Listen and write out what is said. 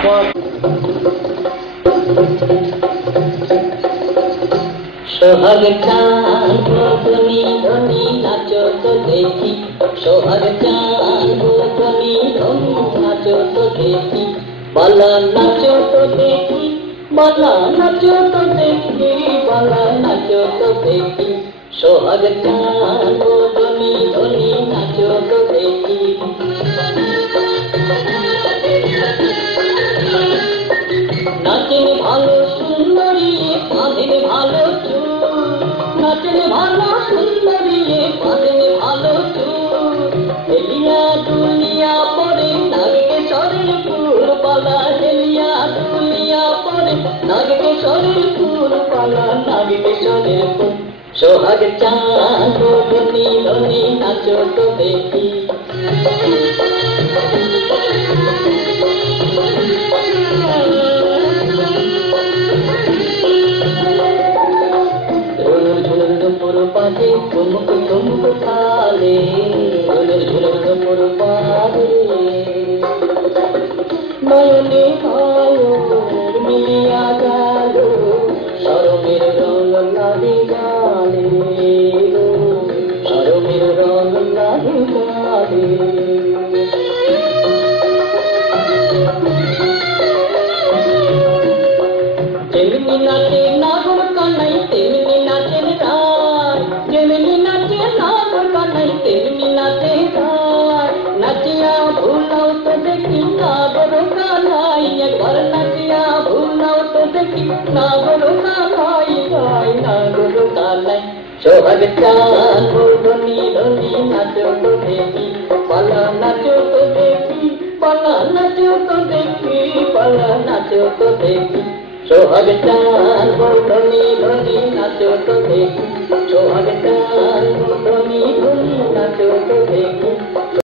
সোহাগ চাঁদ তুমি ধনী নাচো তো দেখি, সোহাগ চাঁদ তুমি ধনী নাচো তো দেখি, বালা নাচো তো দেখি, বালা নাচো তো দেখি, বালা নাচো তো দেখি, সোহাগ চাঁদ তুমি ধনী নাচো তো দেখি। নাচেন ভালো সুন্দরী বাঁধেন ভালো চুল, নাচেন ভালো সুন্দরী বাঁধেন ভালো চুল, হেলিয়া দুলিয়া পরে নাগকে সরের ফুল পালা, হেলিয়া দুলিয়া পরে নাগকে সরের ফুল পালা, নাগকে সরের ফুল। সোহাগ চাঁদ ধনী ধনী নাচো তো দেখি। পাশে চুমুক চুমুক খালে, ঝুলুর ঝুলুর উপর পারে, নয়নে নয়ন মিলিয়া গেল, সরমের রঙ নাহি গালে, সরমের রঙ নাহি গালে। যেমনি নাচে নাগর কানাই তেমনি নাচেন রায়, যেমনি নাচে নাগর কানাই তেমনি নাচে রায়, নাচিয়া ভুলাও তো দেখি নাগর কানাই, একবার নাচিয়া ভুলাও তো দেখি নাগর কানাই, গায় নাগর কানাই। সোহাগ চাঁদ ধনী ধনী নাচো তো দেখি, পালা নাচো তো দেখি, পালা নাচো তো দেখি, পালা নাচো তো দেখি। সোহাগ চাঁদ ধনী ধনী নাচো তো দেখি, সোহাগ চাঁদ ধনী ধনী নাচো তো দেখি।